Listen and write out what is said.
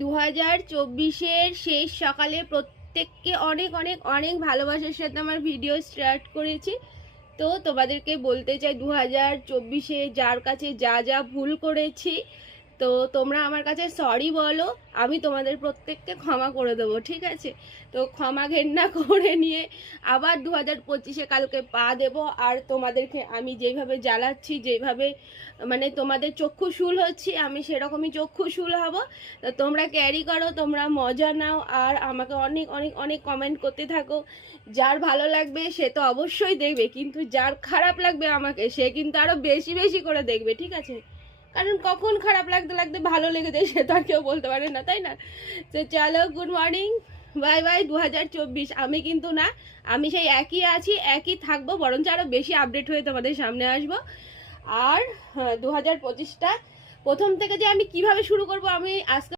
2024-এর শেষ সকালে প্রত্যেককে অনেক অনেক অনেক ভালোবাসার সাথে আমার ভিডিও স্টার্ট করেছি। তো তোমাদেরকে বলতে চাই 2024-এ যার কাছে যা যা ভুল করেছি, তো তোমরা আমার কাছে সরি বলো, আমি তোমাদের প্রত্যেককে ক্ষমা করে দেবো, ঠিক আছে? তো ক্ষমা ঘেন্না করে নিয়ে আবার 2025-এ কালকে পা দেবো। আর তোমাদেরকে আমি যেইভাবে জ্বালাচ্ছি, যেইভাবে মানে তোমাদের চক্ষুশূল হচ্ছি, আমি সেরকমই চক্ষুশূল হব। তো তোমরা ক্যারি করো, তোমরা মজা নাও, আর আমাকে অনেক অনেক অনেক কমেন্ট করতে থাকো। যার ভালো লাগবে সে তো অবশ্যই দেখবে, কিন্তু যার খারাপ লাগবে আমাকে, সে কিন্তু আরো বেশি বেশি করে দেখবে, ঠিক আছে? কারণ কখন খারাপ লাগতে লাগতে ভালো লেগে যায় সে তো আর কেউ বলতে পারে না, তাই না? তো চলো, গুড মর্নিং, বাই বাই 2024। আমি কিন্তু না, আমি সেই একই আছি, একই থাকবো, বরঞ্চ আরো বেশি আপডেট হয়ে তোমাদের সামনে আসবো। আর 2025টা প্রথম থেকে যে আমি কিভাবে শুরু করব, আমি আজকে